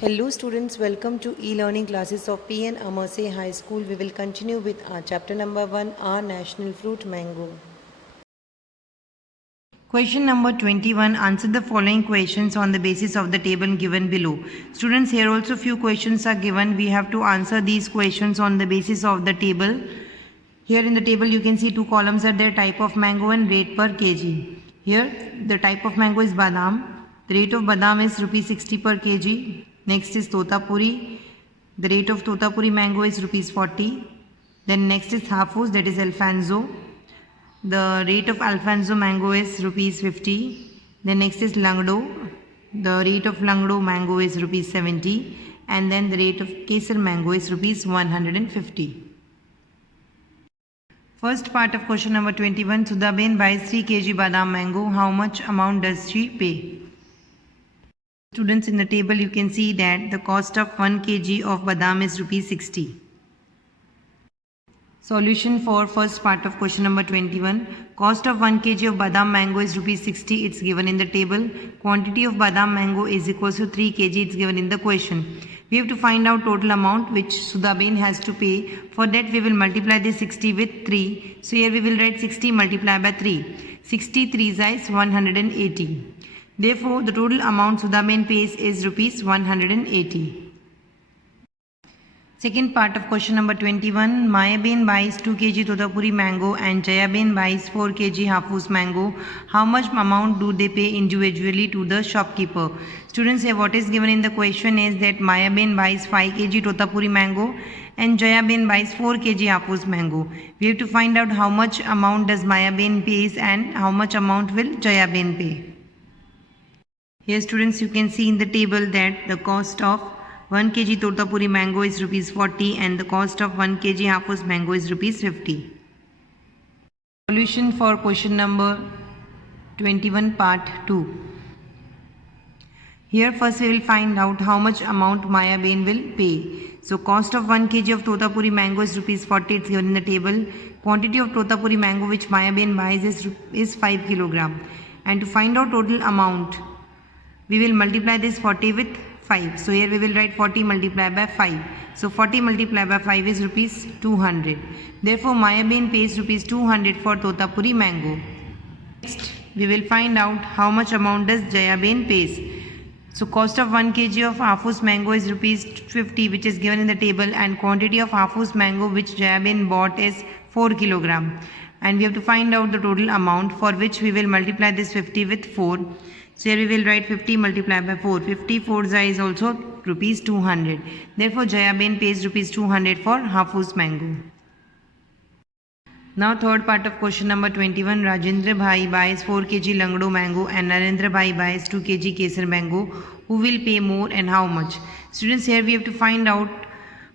Hello students, welcome to e-learning classes of PN Amerse High School. We will continue with our chapter number 1, our national fruit mango. Question number 21. Answer the following questions on the basis of the table given below. Students, here also few questions are given. We have to answer these questions on the basis of the table. Here in the table you can see two columns are there, type of mango and rate per kg. Here the type of mango is badam. The rate of badam is rupees 60 per kg. Next is totapuri. The rate of totapuri mango is rupees 40. Then next is hafus, that is Alfonso. The rate of Alfonso mango is rupees 50. Then next is Langdo. The rate of Langdo mango is rupees 70. And then the rate of Kesar mango is rupees 150. First part of question number 21. Sudhaben buys 3 kg badam mango. How much amount does she pay? Students, in the table you can see that the cost of 1 kg of badam is rupees 60. Solution for first part of question number 21. Cost of 1 kg of badam mango is rupees 60. It's given in the table. Quantity of badam mango is equals to 3 kg. It's given in the question. We have to find out total amount which Sudhaben has to pay. For that we will multiply this 60 with 3. So here we will write 60 multiplied by 3. 60 3 is 180. Therefore, the total amount Sudhaben pays is rupees 180. Second part of question number 21. Mayaben buys 2 kg Totapuri mango and Jayaben buys 4 kg Hafus mango. How much amount do they pay individually to the shopkeeper? Students, here what is given in the question is that Mayaben buys 5 kg Totapuri mango and Jayaben buys 4 kg Hafus mango. We have to find out how much amount does Mayaben pays and how much amount will Jayaben pay. Here students, you can see in the table that the cost of 1 kg Totapuri mango is rupees 40 and the cost of 1 kg Hafus mango is rupees 50. Solution for question number 21 part 2. Here first we will find out how much amount Mayaben will pay. So cost of 1 kg of Totapuri mango is rupees 40. It's given in the table. Quantity of Totapuri mango which Mayaben buys is 5 kg. And to find out total amount, we will multiply this 40 with 5. So here we will write 40 multiplied by 5. So 40 multiplied by 5 is rupees 200. Therefore Mayaben pays rupees 200 for Totapuri mango. Next we will find out how much amount does Jayaben pays. So cost of 1 kg of Hafus mango is rupees 50, which is given in the table, and quantity of Hafus mango which Jayaben bought is 4 kg. And we have to find out the total amount, for which we will multiply this 50 with 4. So here we will write 50 multiplied by 4. 54 is also rupees 200. Therefore Jayaben pays rupees 200 for Hafus mango. Now third part of question number 21. Rajendra Bhai buys 4 kg Langdo mango and Narendra Bhai buys 2 kg Kesar mango. Who will pay more and how much? Students, here we have to find out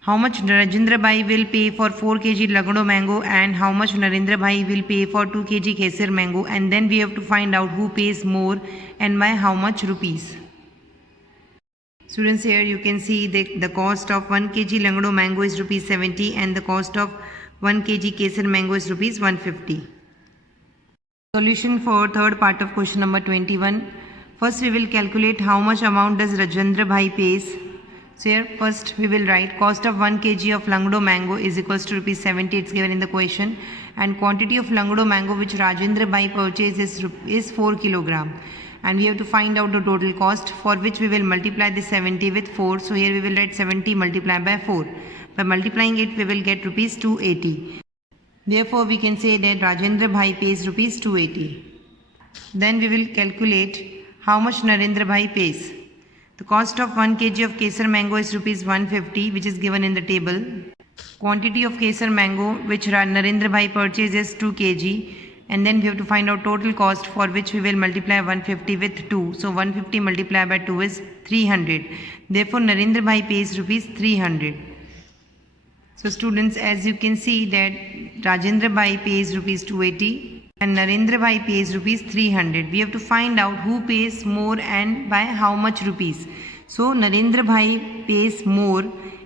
how much Rajendra Bhai will pay for 4 kg Langdo mango and how much Narendra Bhai will pay for 2 kg Kesar mango, and then we have to find out who pays more and by how much rupees. Students, here you can see the cost of 1 kg Langdo mango is rupees 70 and the cost of 1 kg Kesar mango is rupees 150. Solution for third part of question number 21. First we will calculate how much amount does Rajendra Bhai pays. So here first we will write cost of 1 kg of Langdo mango is equals to rupees 70. It's given in the question, and quantity of Langdo mango which Rajendra Bhai purchases is 4 kg. And we have to find out the total cost, for which we will multiply the 70 with 4. So here we will write 70 multiplied by 4. By multiplying it we will get rupees 280. Therefore we can say that Rajendra Bhai pays rupees 280. Then we will calculate how much Narendra Bhai pays. The cost of 1 kg of Kesar mango is rupees 150, which is given in the table. Quantity of Kesar mango which Narendra Bhai purchases is 2 kg. And then we have to find out total cost, for which we will multiply 150 with 2. So 150 multiplied by 2 is 300. Therefore Narendra Bhai pays rupees 300. So students, as you can see that Rajendra Bhai pays rupees 280 and Narendra Bhai pays rupees 300. We have to find out who pays more and by how much rupees. So Narendra Bhai pays more,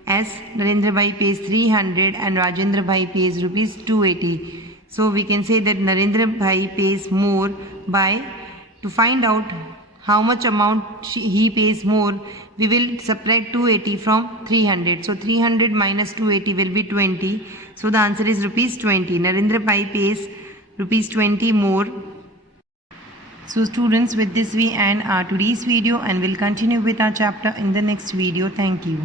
as Narendra Bhai pays 300 and Rajendra Bhai pays rupees 280. So we can say that Narendra Bhai pays more by, to find out how much amount he pays more, we will subtract 280 from 300. So 300 minus 280 will be 20. So the answer is rupees 20. Narendra Pai pays rupees 20 more. So students, with this we end our today's video and will continue with our chapter in the next video. Thank you.